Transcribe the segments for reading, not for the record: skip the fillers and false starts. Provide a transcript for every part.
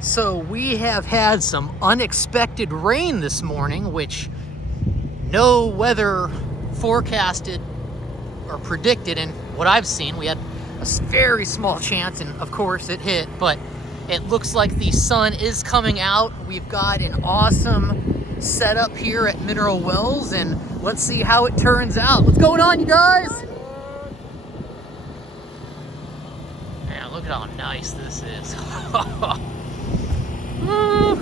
So we have had some unexpected rain this morning, which no weather forecasted or predicted. And what I've seen, we had a very small chance, and of course it hit, but it looks like the sun is coming out. We've got an awesome setup here at Mineral Wells, and let's see how it turns out. What's going on, you guys? Man, look at how nice this is. Woo.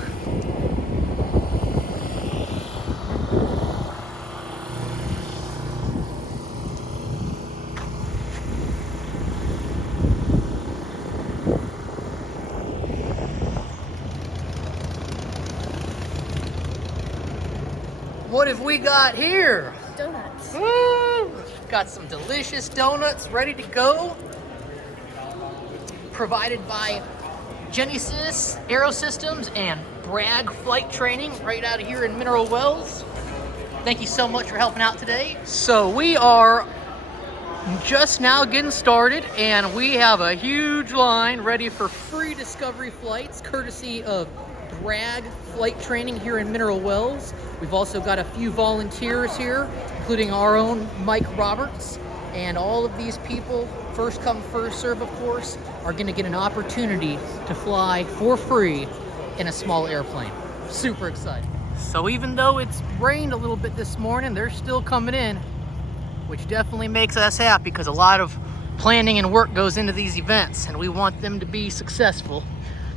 What have we got here? Donuts. Woo. Got some delicious donuts ready to go. Provided by Genesys, Aerosystems, and Bragg Flight Training right out of here in Mineral Wells. Thank you so much for helping out today. So we are just now getting started, and we have a huge line ready for free discovery flights courtesy of Bragg Flight Training here in Mineral Wells. We've also got a few volunteers here, including our own Mike Roberts, and all of these people, first come, first serve, of course, are going to get an opportunity to fly for free in a small airplane. Super excited. So even though it's rained a little bit this morning, they're still coming in, which definitely makes us happy because a lot of planning and work goes into these events, and we want them to be successful.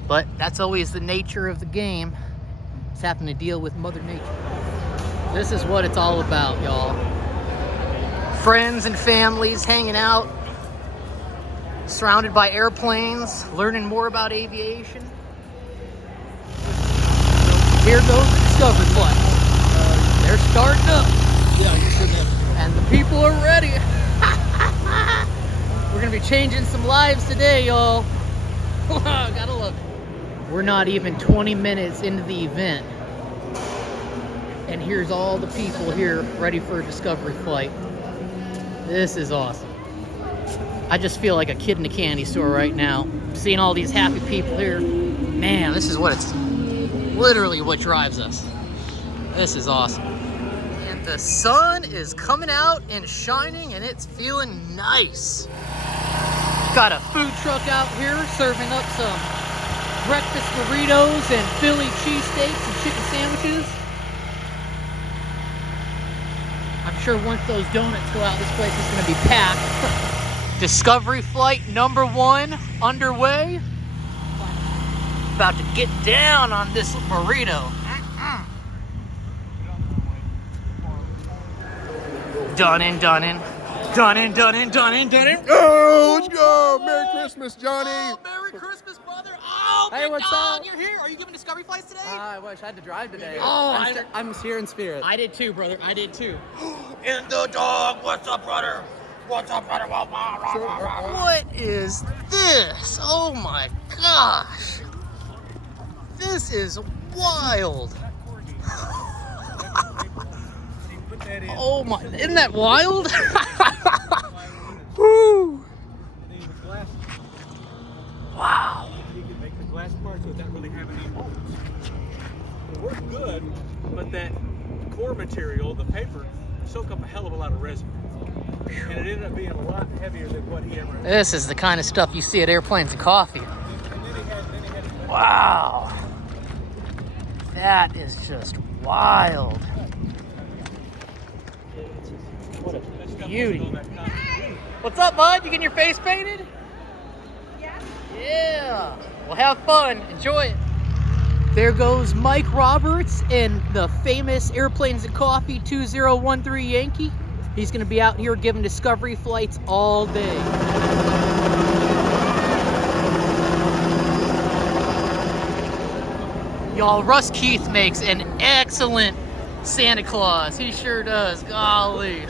But that's always the nature of the game. It's having to deal with Mother Nature. This is what it's all about, y'all. Friends and families hanging out, surrounded by airplanes, learning more about aviation. Here goes the Discovery flight. They're starting up. Yeah, you shouldn't have. And the people are ready. We're gonna be changing some lives today, y'all. Gotta love it. We're not even 20 minutes into the event, and here's all the people here ready for a Discovery flight. This is awesome. I just feel like a kid in a candy store right now, seeing all these happy people here. Man, this is what it's literally what drives us. This is awesome. And the sun is coming out and shining, and it's feeling nice. Got a food truck out here serving up some breakfast burritos and Philly cheesesteaks and chicken sandwiches. I'm sure once those donuts go out, this place is going to be packed. Discovery flight number 1 underway. About to get down on this burrito. Done in. Oh, let's go! Merry Christmas, Johnny! Oh, Merry Christmas, brother! Oh, Hey, big what's dog, up? you're here. Are you giving Discovery flights today? I wish I had to drive today. Oh, I'm here in spirit. I did too, brother. I did too. In the dog! What's up, brother? What's up, brother? What is this? Oh my gosh! This is wild. Oh my! Isn't that wild? Woo! Wow. You can make the glass parts without really having any molds. It worked good, but that core material, the paper, soaked up a hell of a lot of resin. And it ended up being a lot heavier than what he ever had. This is the kind of stuff you see at Airplanes and Coffee. Wow. That is just wild. What a beauty. What's up, bud? You getting your face painted? Yeah. Yeah. Well, have fun. Enjoy it. There goes Mike Roberts in the famous Airplanes and Coffee 2013 Yankee. He's going to be out here giving Discovery flights all day. Y'all, Russ Keith makes an excellent Santa Claus. He sure does. Golly.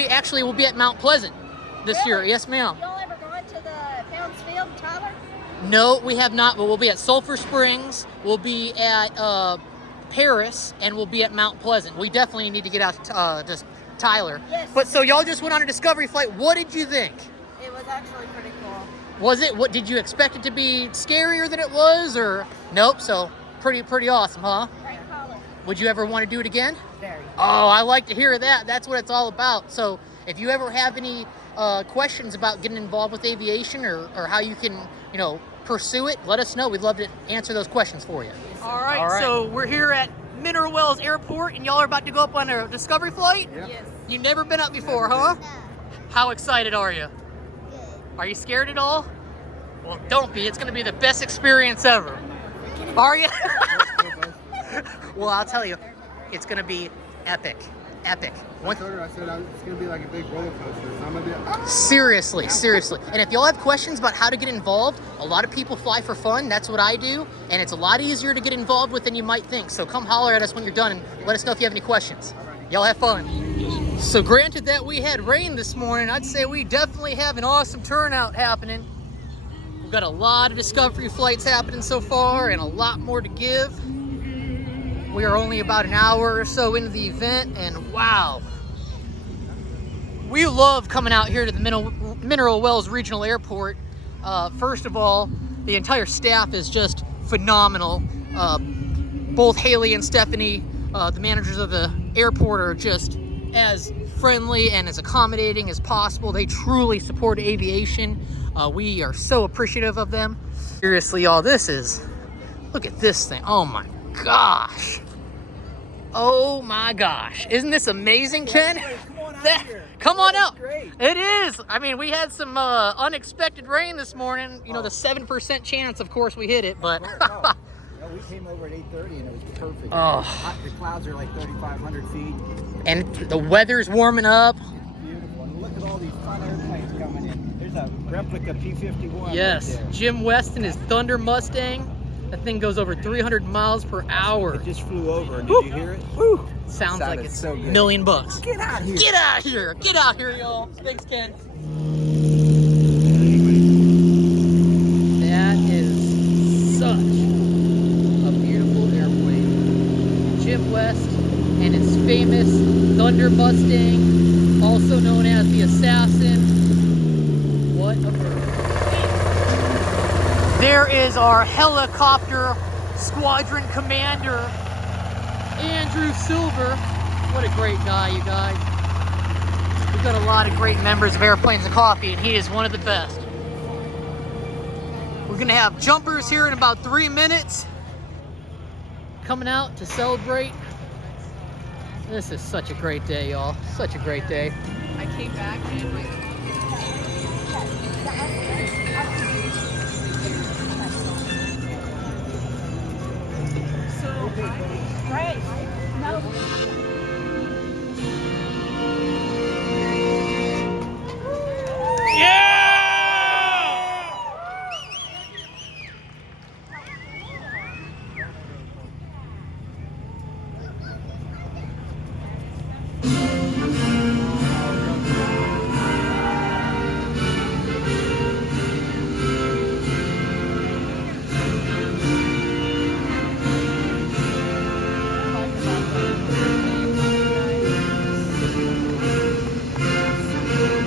we actually will be at Mount Pleasant this year. Really? Yes, ma'am. Y'all ever gone to the Pounds Field in Tyler? No, we have not, but we'll be at Sulphur Springs, we'll be at Paris, and we'll be at Mount Pleasant. We definitely need to get out to just Tyler. Yes. But so y'all just went on a discovery flight. What did you think? It was actually pretty cool. Was it? What did you expect it to be scarier than it was, or nope? So pretty awesome, huh? Great color. Would you ever want to do it again? Very. Oh, I like to hear that. That's what it's all about. So if you ever have any questions about getting involved with aviation or how you can, pursue it, let us know. We'd love to answer those questions for you. All right. So we're here at Mineral Wells Airport, and y'all are about to go up on a discovery flight? Yep. Yes. You've never been up before, huh? How excited are you? Are you scared at all? Well, don't be. It's going to be the best experience ever. Are you? Well, I'll tell you, it's going to be epic. Epic. I told her, I said it's going to be like a big roller coaster. So I'm going to be like, Seriously. And if y'all have questions about how to get involved, a lot of people fly for fun. That's what I do. And it's a lot easier to get involved with than you might think. So come holler at us when you're done and let us know if you have any questions. Y'all have fun. So granted that we had rain this morning, I'd say we definitely have an awesome turnout happening. We've got a lot of discovery flights happening so far and a lot more to give. We are only about an hour or so into the event, and wow. We love coming out here to the Mineral Wells Regional Airport. First of all, the entire staff is just phenomenal. Both Haley and Stephanie, the managers of the airport, are just as friendly and as accommodating as possible. They truly support aviation. We are so appreciative of them. Seriously, y'all, look at this thing. Oh my gosh. Oh my gosh. Isn't this amazing, Ken? Come on out. Great. It is. I mean, we had some unexpected rain this morning. The 7% chance, of course, we hit it, but No, we came over at 8:30 and it was perfect. Oh. The clouds are like 3,500 feet. and the weather's warming up. Beautiful. And look at all these fun airplanes coming in. There's a replica P-51. Yes, right there. Jim West and his Thunder Mustang. That thing goes over 300 miles per hour. It just flew over. And did you hear it? Woo. Sounds like Sounded it's so good. $1 million. Get out here. Get out here! Get out here, y'all! Thanks, Ken. That is such a beautiful airplane. Jim West and his famous Thunder Mustang, also known as the Assassin. What a bird. There is our helicopter squadron commander, Andrew Silver. What a great guy, you guys. We've got a lot of great members of Airplanes and Coffee, and he is one of the best. We're gonna have jumpers here in about 3 minutes, coming out to celebrate. This is such a great day, y'all. Such a great day. I came back and my Great. No.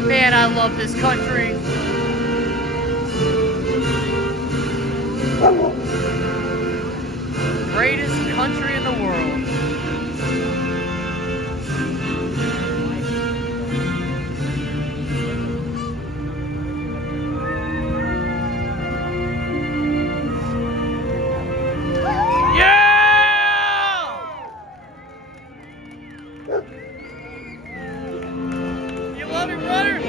Man, I love this country. Greatest country in the world. You love it, brother?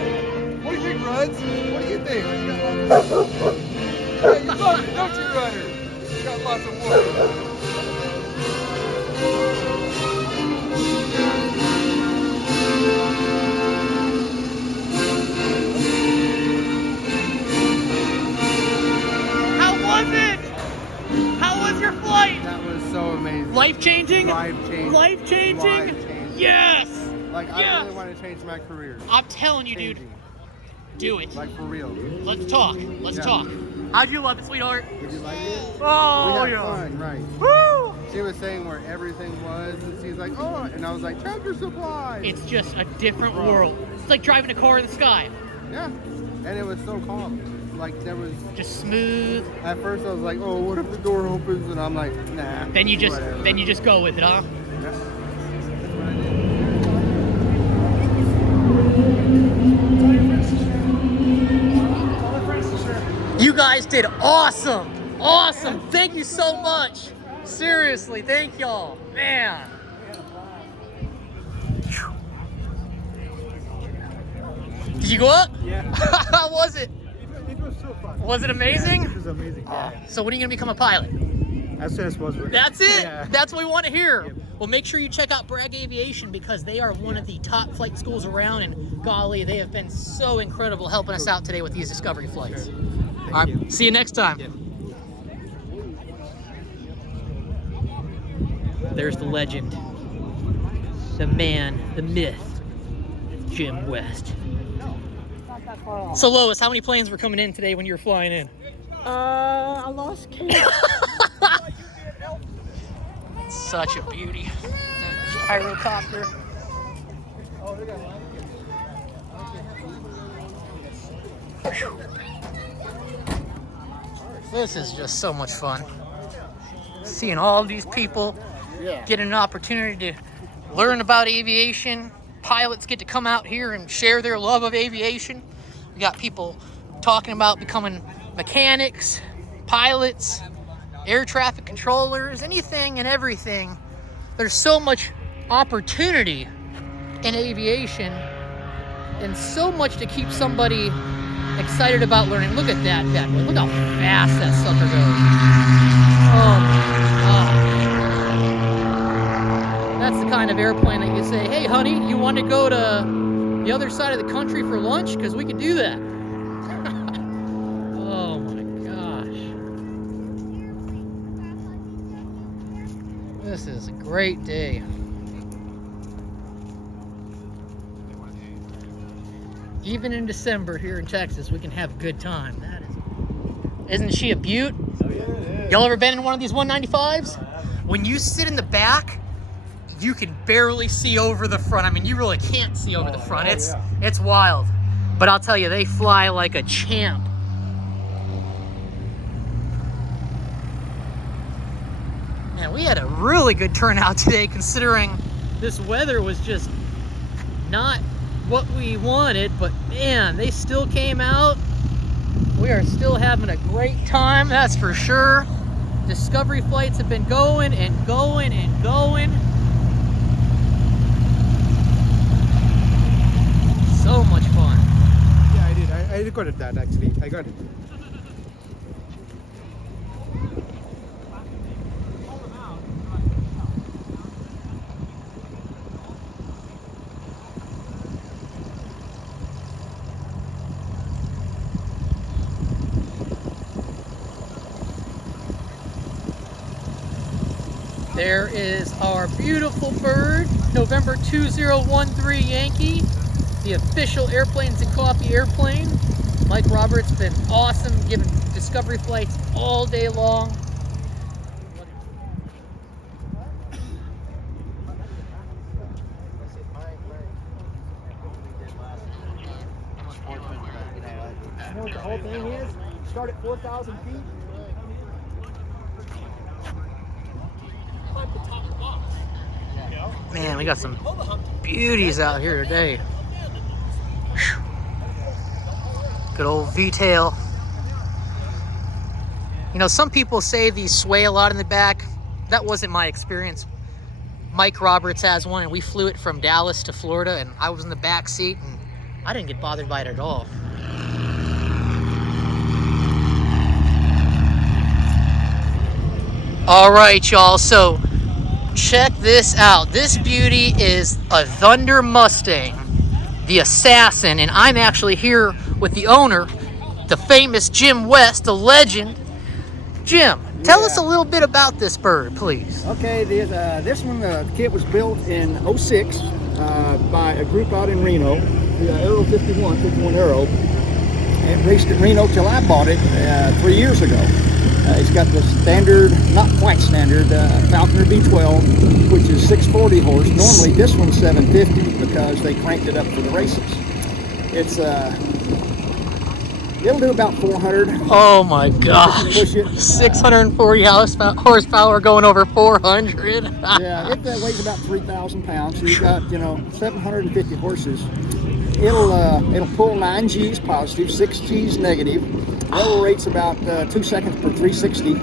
what do you think, Ruds? What do you think? Yeah, you love it, don't you, Runner? You got lots of wood. How was it? How was your flight? That was so amazing. Life-changing? Life-changing. Life-changing? Life-changing. Yes! Like, Yeah. I really want to change my career. I'm telling you, dude. Changing. Do it. Like, for real. Let's talk. Let's Yeah. talk. How'd you love it, sweetheart? Did you like it? Oh, We had yeah. fun, right. Woo! She was saying where everything was, and she's like, oh, and I was like, Tractor Supply. It's just a different Bro. world. It's like driving a car in the sky. Yeah, and it was so calm. Like, there was, Just smooth. at first I was like, oh, what if the door opens? And I'm like, nah. Then you just whatever. go with it, huh? Yeah. That's what I did. You guys did awesome. Awesome. Thank you so much. Seriously, thank y'all. Man. Did you go up? Yeah. How was it? It was so fun. Was it amazing? Yeah, it was amazing. Yeah. So when are you going to become a pilot? As soon as possible. That's it. Yeah. That's what we want to hear. Yep. Well, make sure you check out Bragg Aviation because they are one of the top flight schools around, and golly, they have been so incredible helping us out today with these discovery flights. All right, you. see you next time. Yep. There's the legend, the man, the myth, Jim West. So Lois, how many planes were coming in today when you were flying in? I lost count. Such a beauty. The gyrocopter. This is just so much fun. Seeing all these people getting an opportunity to learn about aviation. Pilots get to come out here and share their love of aviation. We got people talking about becoming mechanics, pilots, air traffic controllers, anything and everything. There's so much opportunity in aviation and so much to keep somebody excited about learning. Look at that bad boy. Look how fast that sucker goes. Oh my God. That's the kind of airplane that you say, hey honey, you want to go to the other side of the country for lunch? Because we could do that. Oh my gosh. This is a great day. Even in December here in Texas, we can have a good time. That isn't she a beaut? Y'all ever been in one of these 195s? When you sit in the back, you can barely see over the front. I mean, you really can't see over the front. It's wild. But I'll tell you, they fly like a champ. Man, we had a really good turnout today considering this weather was just not what we wanted, but man, they still came out. We are still having a great time, that's for sure. Discovery flights have been going and going and going. So much fun. Yeah, I did. I recorded that actually. I got it. There is our beautiful bird, November 2013 Yankee, the official Airplanes and Coffee airplane. Mike Roberts been awesome giving discovery flights all day long. You know what the whole thing is? Start at 4,000 feet. Man, we got some beauties out here today. Whew. Good old V-tail. You know, some people say these sway a lot in the back. That wasn't my experience. Mike Roberts has one, and we flew it from Dallas to Florida, and I was in the back seat, and I didn't get bothered by it at all. All right, y'all, so check this out. This beauty is a Thunder Mustang, the Assassin, and I'm actually here with the owner, the famous Jim West, the legend. Jim, tell us a little bit about this bird, please. Okay, this one, the kit was built in '06. by a group out in Reno, the Aero 51 Aero. It raced at Reno till I bought it 3 years ago. It's got the standard, not quite standard, Falconer V12, which is 640 horse. Normally this one's 750 because they cranked it up for the races. It's it'll do about 400. Oh my gosh. Push it. 640 horsepower going over 400. Yeah, it weighs about 3,000 pounds. So you got, 750 horses. It'll pull 9 G's positive, 6 G's negative. Level rate's about 2 seconds per 360.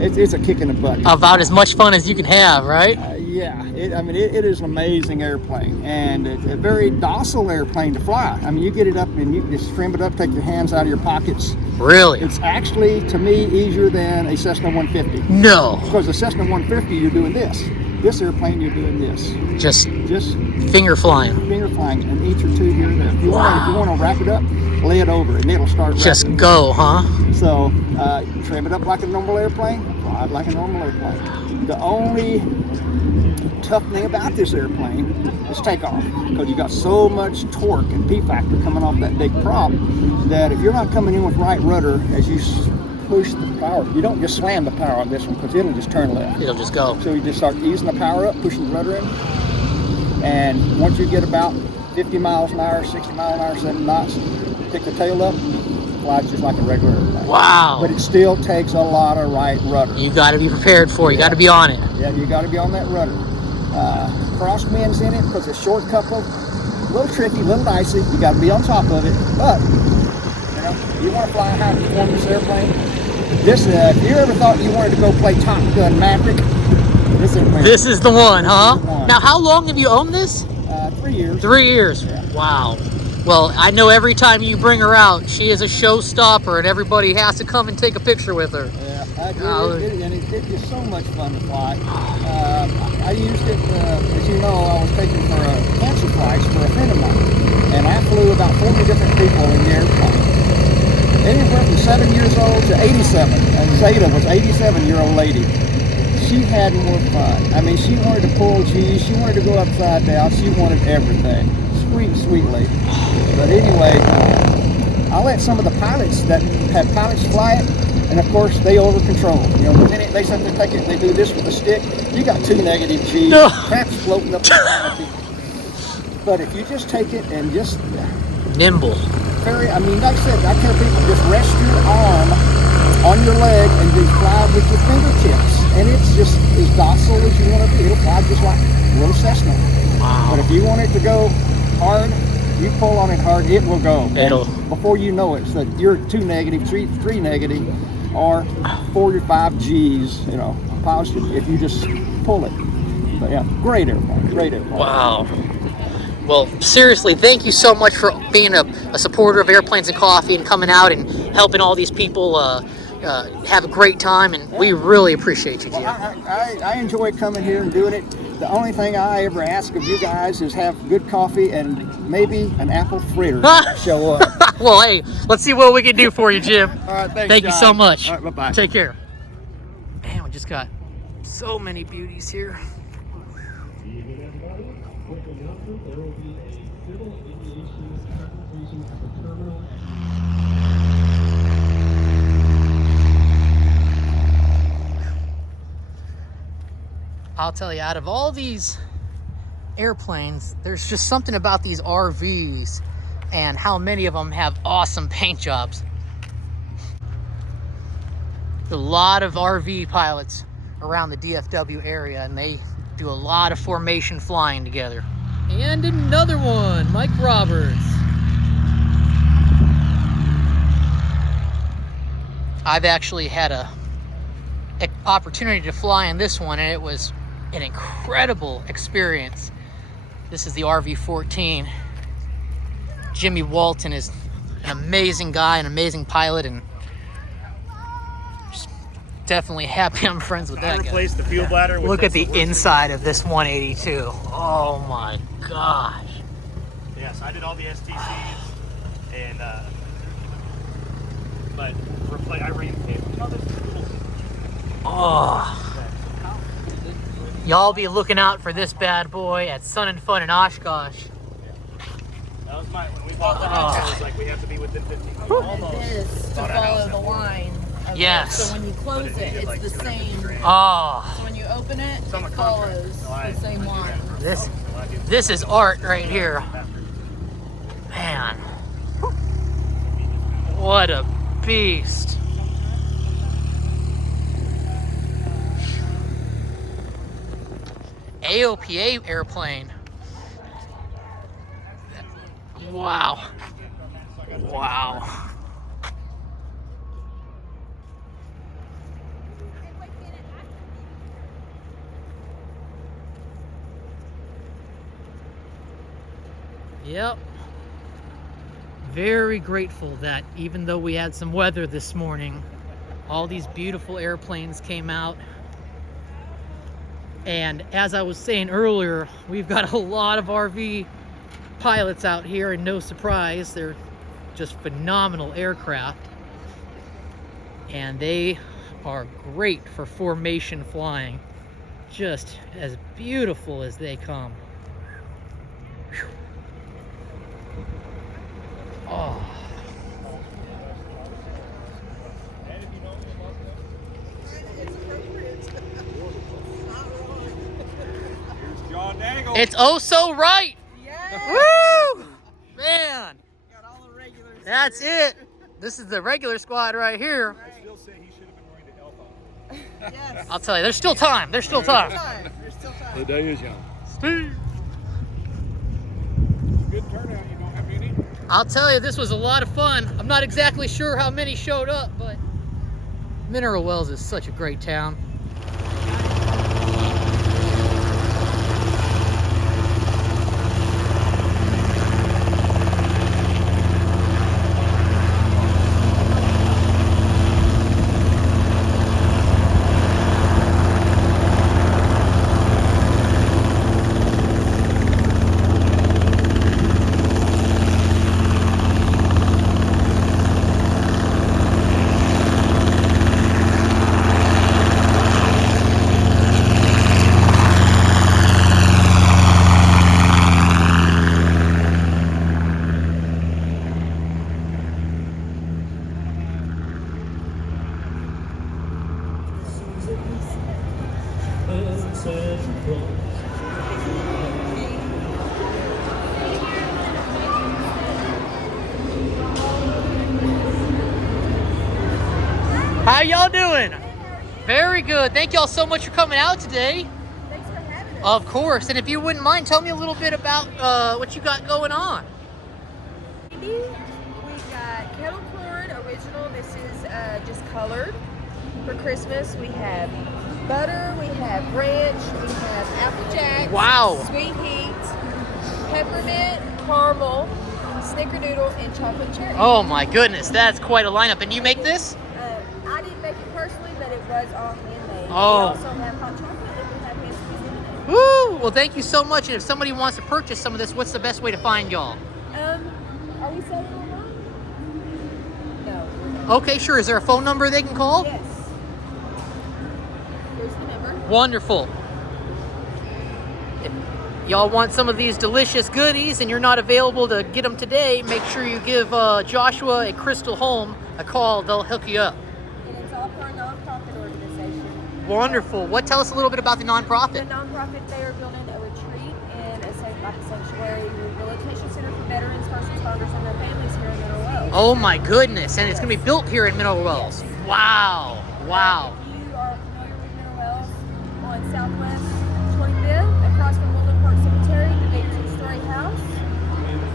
It's a kick in the butt. About as much fun as you can have, right? Yeah, it is an amazing airplane, and it's a very docile airplane to fly. I mean, you get it up and you just trim it up, take your hands out of your pockets. Really? It's actually, to me, easier than a Cessna 150. No. Because the Cessna 150, you're doing this. This airplane, you're doing this. Just Finger flying, an inch or two here and there. If you want to wrap it up, lay it over, and it'll start. Just wrapping. go, huh? So trim it up like a normal airplane, fly it like a normal airplane. The only tough thing about this airplane is takeoff, because you got so much torque and P factor coming off that big prop that if you're not coming in with right rudder as you push the power, you don't just slam the power on this one because it'll just turn left. It'll just go. So you just start easing the power up, pushing the rudder in, and once you get about 50 miles an hour, 60 miles an hour, 7 knots, pick the tail up, flies just like a regular airplane. Wow. But it still takes a lot of right rudder. You got to be prepared for it. You got to be on it. Yeah, you got to be on that rudder. Crosswinds in it because it's short coupled, a little tricky, a little dicey. You got to be on top of it. But you want to fly a high performance airplane. This, if you ever thought you wanted to go play Top Gun Maverick, This is the one, huh? the one. Now, how long have you owned this? 3 years. 3 years. Yeah. Wow. Well, I know every time you bring her out, she is a showstopper, and everybody has to come and take a picture with her. Yeah, I agree. And it's just so much fun to fly. I used it, as you know, I was taken for a cancer flights for a friend of mine, and I flew about 40 different people in the airplane. Anywhere from 7 years old to 87. And Zeta was 87-year-old lady. She had more fun. I mean, she wanted to pull G's, she wanted to go upside down, she wanted everything. Sweet, sweet lady. But anyway, I let some of the pilots that had pilots fly it, and of course they over control. The minute they sit there take it, they do this with the stick, you got 2 negative G's, crap's floating up the canopy. But if you just take it and just Nimble. like I said, I tell people just rest your arm on your leg and just fly with your fingertips, and it's just as docile as you want to be. It'll fly just like a little Cessna. Wow. But if you want it to go hard, you pull on it hard, it will go. It'll. And before you know it, so you're 2 negative, 3 negative, or 4 or 5 G's, positive if you just pull it. But yeah, great airplane, great airplane. Wow. Well, seriously, thank you so much for being a supporter of Airplanes and Coffee and coming out and helping all these people have a great time, and we really appreciate you, Jim. I enjoy coming here and doing it. The only thing I ever ask of you guys is have good coffee and maybe an apple fritter show up. Well, hey, let's see what we can do for you, Jim. All right, thanks, Thank you so much. All right, bye-bye. Take care. Man, we just got so many beauties here. I'll tell you, out of all these airplanes, there's just something about these RVs and how many of them have awesome paint jobs. There's a lot of RV pilots around the DFW area, and they do a lot of formation flying together. And another one, Mike Roberts. I've actually had an opportunity to fly in this one, and it was an incredible experience. This is the RV-14. Jimmy Walton is an amazing guy, an amazing pilot, and just definitely happy I'm friends with that guy. Replace the fuel bladder. Look at the inside of this 182. Oh my gosh. Yes, I did all the STCs, and but I ran the cable. Oh. Y'all be looking out for this bad boy at Sun and Fun in Oshkosh. That was my, when we bought the house, it was like we have to be within 15 feet. Almost. This to follow the line. Of Yes. It. So when you close it, it's the same. Oh, So when you open it, it follows the same line. this is art right here. Man, what a beast. AOPA airplane. Wow. Wow. Yep. Very grateful that even though we had some weather this morning, all these beautiful airplanes came out. And as I was saying earlier, we've got a lot of RV pilots out here, and no surprise, they're just phenomenal aircraft. And they are great for formation flying. Just as beautiful as they come. Whew. Oh. It's oh so right. Woo! Man. Got all the regulars. That's it. This is the regular squad right here. I still say he should have been wearing the elf outfit. Yes. I'll tell you, there's still time. There's still time. There's still time. The day is young. Steve. Good turnout, you don't have any? I'll tell you, this was a lot of fun. I'm not exactly sure how many showed up, but Mineral Wells is such a great town. How y'all doing? Very good. Thank y'all so much for coming out today. Thanks for having us. Of course. And if you wouldn't mind, tell me a little bit about what you got going on. We've got kettle corn original. This is just colored for Christmas. We have butter, we have ranch, we have apple jacks, Wow. sweet heat, peppermint, caramel, snickerdoodle, and chocolate cherry. Oh my goodness, that's quite a lineup. And you make this? I didn't make it personally, but it was all handmade. Oh. We also have hot chocolate and we have hand-squeezed lemonade. Woo! Well, thank you so much. And if somebody wants to purchase some of this, what's the best way to find y'all? Are we selling online? No. Okay, sure. Is there a phone number they can call? Yes. Here's the number. Wonderful. If y'all want some of these delicious goodies and you're not available to get them today, make sure you give Joshua and Crystal Home a call. They'll hook you up. And it's all for a nonprofit organization. Wonderful. Tell us a little bit about the The nonprofit. nonprofit, they are building a retreat and a sanctuary rehabilitation center for veterans, first responders, and their families here in Mineral Wells. Oh my goodness. And it's going to be built here in Mineral Wells. Wow. Wow. If you are familiar with Mineral Wells, on Southwest 25th, across from Woodland Park Cemetery, the big two-story house,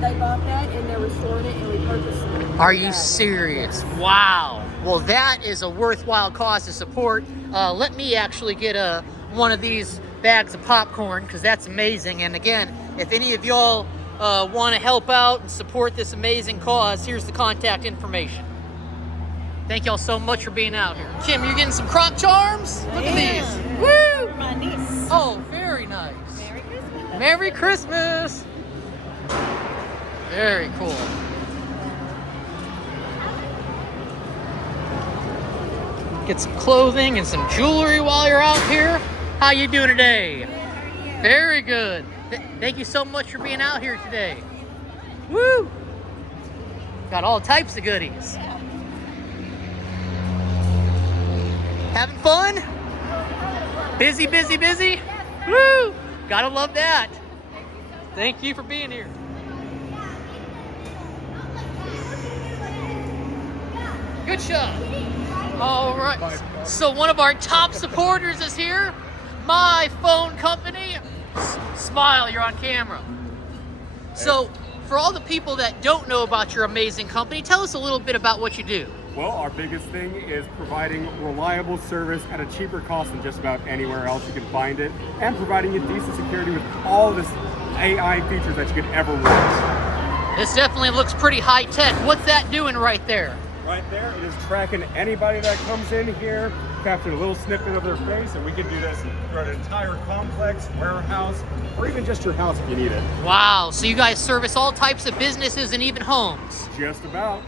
they bought that and they're restoring it and repurposing it. Are you serious? Wow. Well, that is a worthwhile cause to support. Let me actually get one of these bags of popcorn because that's amazing. And again, if any of y'all want to help out and support this amazing cause, here's the contact information. Thank y'all so much for being out here. Kim, you're getting some croc charms? Look at these. Woo! My niece. Oh, very nice. Merry Christmas. Merry Christmas. Very cool. Get some clothing and some jewelry while you're out here. How you doing today? Very good. Thank you so much for being out here today. Woo! Got all types of goodies. Having fun? Busy, busy, busy? Woo! Gotta love that. Thank you for being here. Good shot. All right. So one of our top supporters is here. My Phone Company. Smile, you're on camera. So for all the people that don't know about your amazing company, tell us a little bit about what you do. Well, our biggest thing is providing reliable service at a cheaper cost than just about anywhere else you can find it, and providing you decent security with all this AI features that you could ever want. This definitely looks pretty high tech. What's that doing right there? Right there, it is tracking anybody that comes in here, capturing a little snippet of their face, and we can do this throughout an entire complex, warehouse, or even just your house if you need it. Wow, so you guys service all types of businesses and even homes. Just about.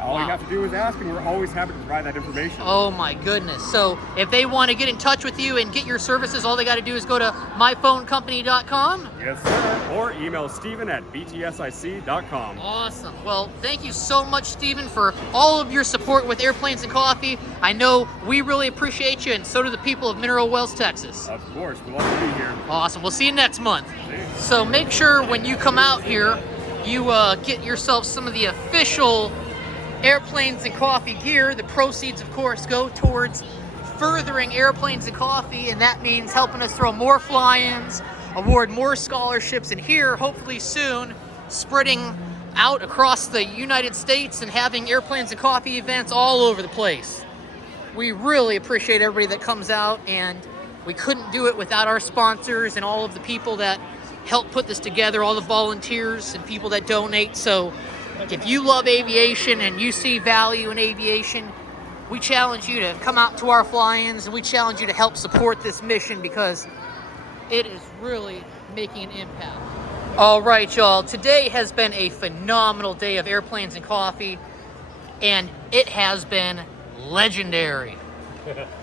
All you have to do is ask, and we're always happy to provide that information. Oh my goodness. So if they want to get in touch with you and get your services, all they got to do is go to myphonecompany.com? Yes, sir. Or email Steven at btsic.com. Awesome. Well, thank you so much, Steven, for all of your support with Airplanes and Coffee. I know we really appreciate you, and so do the people of Mineral Wells, Texas. Of course. We'd love to be here. Awesome. We'll see you next month. Thanks. So make sure when you come out here, you get yourself some of the official Airplanes and Coffee gear. The proceeds, of course, go towards furthering Airplanes and Coffee, and that means helping us throw more fly-ins, award more scholarships, and here, hopefully soon, spreading out across the United States and having Airplanes and Coffee events all over the place. We really appreciate everybody that comes out, and we couldn't do it without our sponsors and all of the people that help put this together, all the volunteers and people that donate. So if you love aviation and you see value in aviation, we challenge you to come out to our fly-ins, and we challenge you to help support this mission because it is really making an impact. All right, y'all. Today has been a phenomenal day of Airplanes and Coffee, and it has been legendary.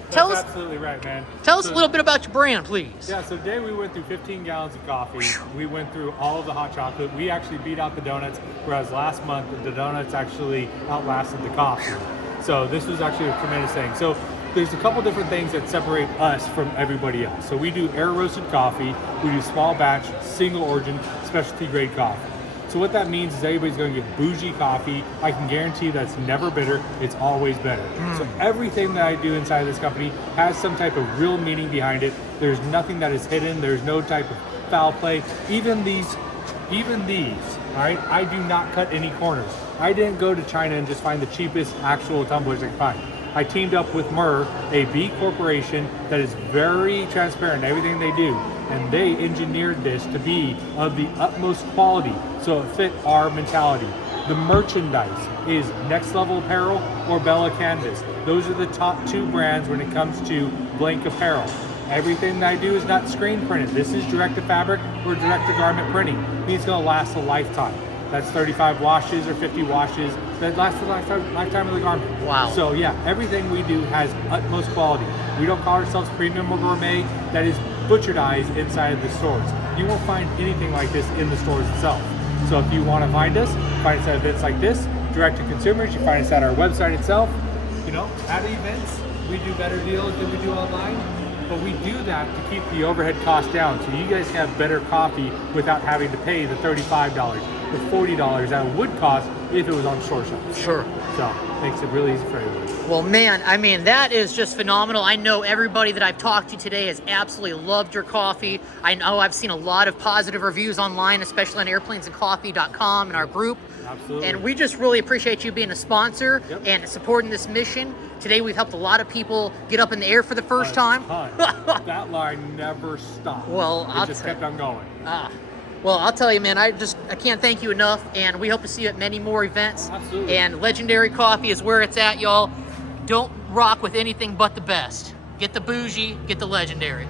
That's absolutely right, man. Tell us a little bit about your brand, please. Yeah, so today we went through 15 gallons of coffee. We went through all of the hot chocolate. We actually beat out the donuts, whereas last month the donuts actually outlasted the coffee. So this was actually a tremendous thing. So there's a couple different things that separate us from everybody else. So we do air roasted coffee, we do small batch, single origin, specialty grade coffee. So what that means is everybody's going to get bougie coffee. I can guarantee that's never bitter, it's always better. So everything that I do inside of this company has some type of real meaning behind it. There's nothing that is hidden, there's no type of foul play. Even these, all right, I do not cut any corners. I didn't go to China and just find the cheapest actual tumblers I could find. I teamed up with Murr, a B corporation that is very transparent in everything they do, and they engineered this to be of the utmost quality, so it fit our mentality. The merchandise is Next Level Apparel or Bella Canvas. Those are the top two brands when it comes to blank apparel. Everything that I do is not screen printed. This is direct to fabric or direct to garment printing. It's going to last a lifetime. That's 35 washes or 50 washes. That lasts the lifetime of the garment. Wow. So yeah, everything we do has utmost quality. We don't call ourselves premium or gourmet. That is butcheredized inside of the stores. You won't find anything like this in the stores itself. So if you want to find us at events like this, direct to consumers, you find us at our website itself. You know, at events, we do better deals than we do online. But we do that to keep the overhead cost down, so you guys have better coffee without having to pay the $35 or $40 that it would cost if it was on store shelves. Sure. So makes it really easy for everybody. Well, man, I mean, that is just phenomenal. I know everybody that I've talked to today has absolutely loved your coffee. I know I've seen a lot of positive reviews online, especially on airplanesandcoffee.com and our group. Absolutely. And we just really appreciate you being a sponsor and supporting this mission. Today we've helped a lot of people get up in the air for the first time. That line never stopped. Well, it just kept on going. Well, I'll tell you, man, I can't thank you enough, and we hope to see you at many more events. Absolutely. And Legendary Coffee is where it's at, y'all. Don't rock with anything but the best. Get the bougie, get the legendary.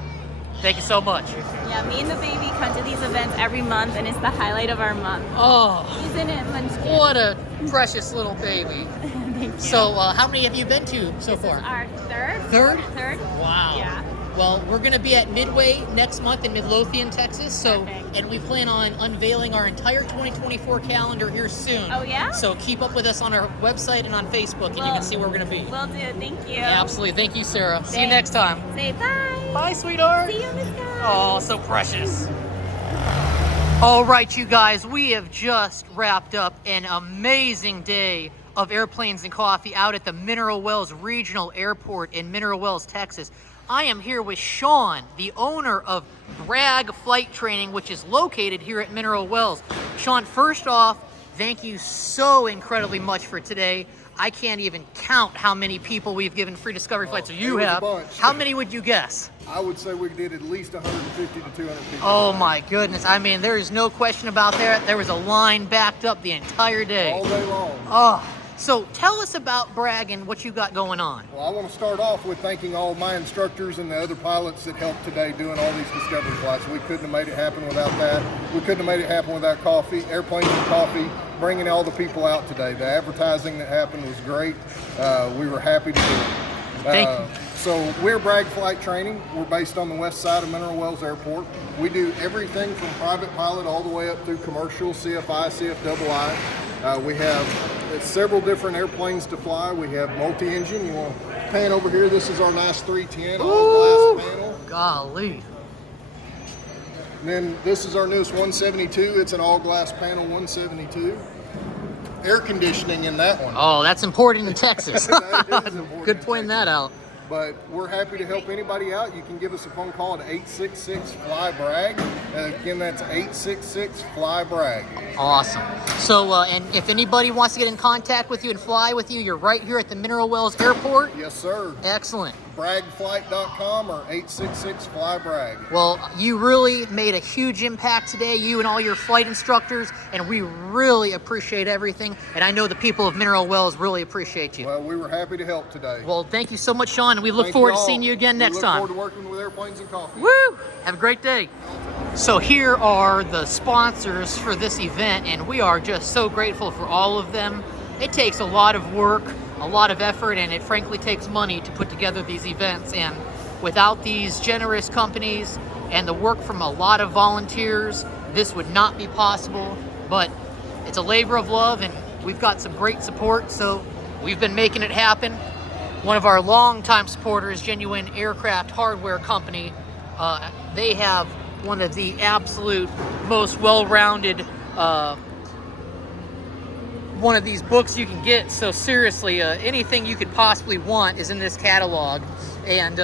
Thank you so much. Yeah, me and the baby come to these events every month, and it's the highlight of our month. Oh, Isn't it, Munchkin? what a precious little baby. Thank you. So, how many have you been to so This far? is our third. Third? Third. Wow. Yeah. Well, we're going to be at Midway next month in Midlothian, Texas. So, Perfect. and we plan on unveiling our entire 2024 calendar here soon. Oh, yeah? So keep up with us on our website and on Facebook, and you can see where we're going to be. Will do. Thank you. Absolutely. Thank you, Sarah. See you Thanks. next time. Say bye. Bye, sweetheart. See you in the sky. Oh, so precious. All right, you guys, we have just wrapped up an amazing day of airplanes and coffee out at the Mineral Wells Regional Airport in Mineral Wells, Texas. I am here with Sean, the owner of Bragg Flight Training, which is located here at Mineral Wells. Sean, first off, thank you so incredibly much for today. I can't even count how many people we've given free discovery flights, or you it was a have. bunch. How many would you guess? I would say we did at least 150 to 200 people. Oh my goodness. I mean, there is no question about that. There was a line backed up the entire day. All day long. Oh, so tell us about Bragg and what you got going on. Well, I want to start off with thanking all my instructors and the other pilots that helped today doing all these discovery flights. We couldn't have made it happen without that. We couldn't have made it happen without coffee, airplanes and coffee, bringing all the people out today. The advertising that happened was great. We were happy to do it. Thank you. So we're Bragg Flight Training. We're based on the west side of Mineral Wells Airport. We do everything from private pilot all the way up through commercial, CFI, CFII. We have several different airplanes to fly. We have multi-engine. You want to pan over here? This is our nice 310 all-glass panel. Golly. And then this is our newest 172. It's an all-glass panel 172. Air conditioning in that one. Oh, that's important in Texas. That is important Good in pointing that Texas. out. But we're happy to help anybody out. You can give us a phone call at 866-FLY-BRAGG. Again, that's 866-FLY-BRAGG. Awesome. So, and if anybody wants to get in contact with you and fly with you, you're right here at the Mineral Wells Airport? Yes, sir. Excellent. BraggFlight.com or 866-FLY-BRAGG. Well, you really made a huge impact today, you and all your flight instructors, and we really appreciate everything. And I know the people of Mineral Wells really appreciate you. Well, we were happy to help today. Well, thank you so much, Sean, and we look Thank forward you to all. seeing you again next time. We look forward to working with Airplanes and Coffee. Woo! Have a great day. So here are the sponsors for this event, and we are just so grateful for all of them. It takes a lot of work, a lot of effort, and it frankly takes money to put together these events. And without these generous companies and the work from a lot of volunteers, this would not be possible. But it's a labor of love, and we've got some great support, so we've been making it happen. One of our longtime supporters, Genuine Aircraft Hardware Company, they have one of the absolute most well-rounded one of these books you can get. So seriously, anything you could possibly want is in this catalog. And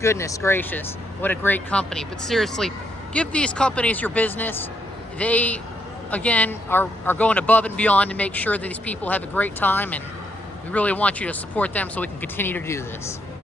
goodness gracious, what a great company. But seriously, give these companies your business. They, again, are going above and beyond to make sure that these people have a great time, and we really want you to support them so we can continue to do this.